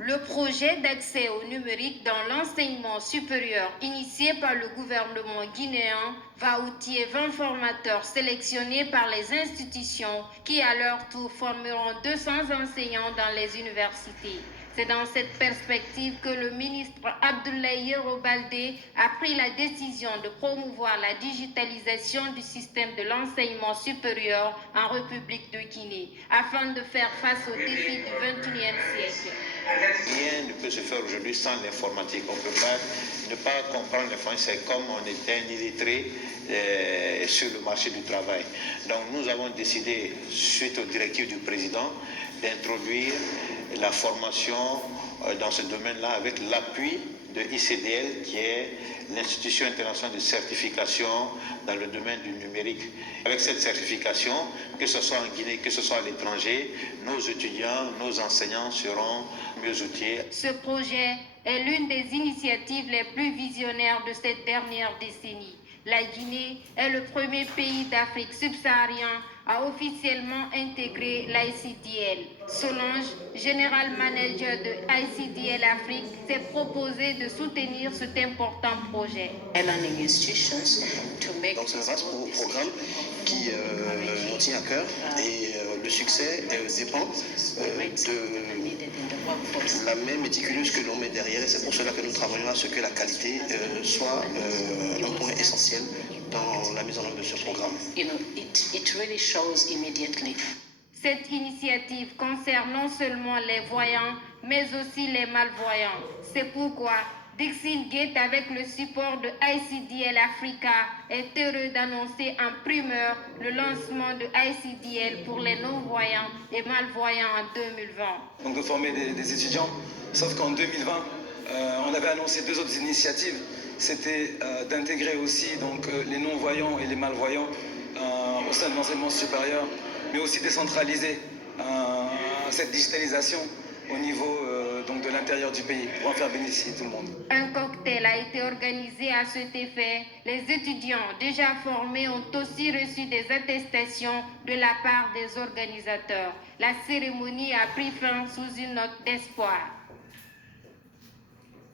Le projet d'accès au numérique dans l'enseignement supérieur initié par le gouvernement guinéen va outiller 20 formateurs sélectionnés par les institutions qui à leur tour formeront 200 enseignants dans les universités. C'est dans cette perspective que le ministre Abdoulaye Yero Baldé a pris la décision de promouvoir la digitalisation du système de l'enseignement supérieur en République de Guinée afin de faire face aux défis du XXIe siècle. Rien ne peut se faire aujourd'hui sans l'informatique. On ne peut pas ne pas comprendre l'informatique, c'est comme on était un illettré sur le marché du travail. Donc nous avons décidé, suite aux directives du président, d'introduire la formation dans ce domaine-là avec l'appui de ICDL, qui est l'Institution internationale de certification dans le domaine du numérique. Avec cette certification, que ce soit en Guinée, que ce soit à l'étranger, nos étudiants, nos enseignants seront mieux outillés. Ce projet est l'une des initiatives les plus visionnaires de cette dernière décennie. La Guinée est le premier pays d'Afrique subsaharienne à officiellement intégrer l'ICDL. Solange, General Manager de ICDL Afrique, s'est proposé de soutenir cet important projet. Donc c'est un vaste programme qui nous tient à cœur et le succès dépend de la main méticuleuse que l'on met derrière, et c'est pour cela que nous travaillons à ce que la qualité soit un point essentiel dans la mise en œuvre de ce programme. Cette initiative concerne non seulement les voyants, mais aussi les malvoyants. C'est pourquoi Dixine Gate, avec le support de ICDL Africa, est heureux d'annoncer en primeur le lancement de ICDL pour les non-voyants et malvoyants en 2020. Donc de former des étudiants, sauf qu'en 2020, on avait annoncé deux autres initiatives. C'était d'intégrer aussi donc, les non-voyants et les malvoyants au sein de l'enseignement supérieur, mais aussi décentraliser cette digitalisation au niveau donc de l'intérieur du pays pour en faire bénéficier tout le monde. Un cocktail a été organisé à cet effet. Les étudiants déjà formés ont aussi reçu des attestations de la part des organisateurs. La cérémonie a pris fin sous une note d'espoir.